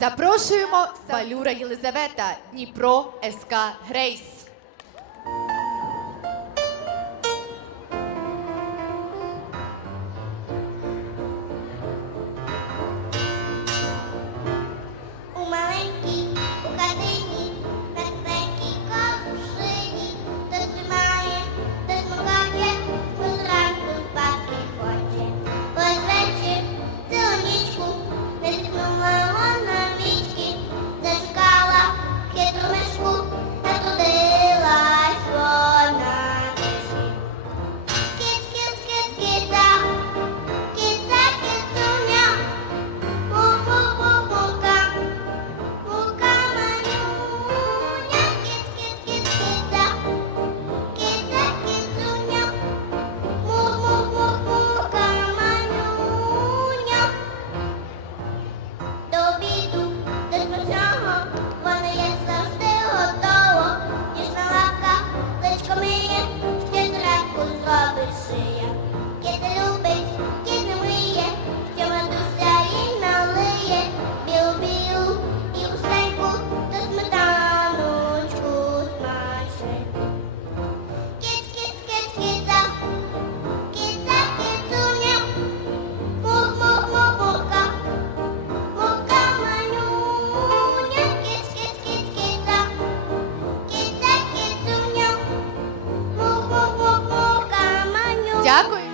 Запрошуємо Валюра Єлизавета, Дніпро СК Грейс. Дякую.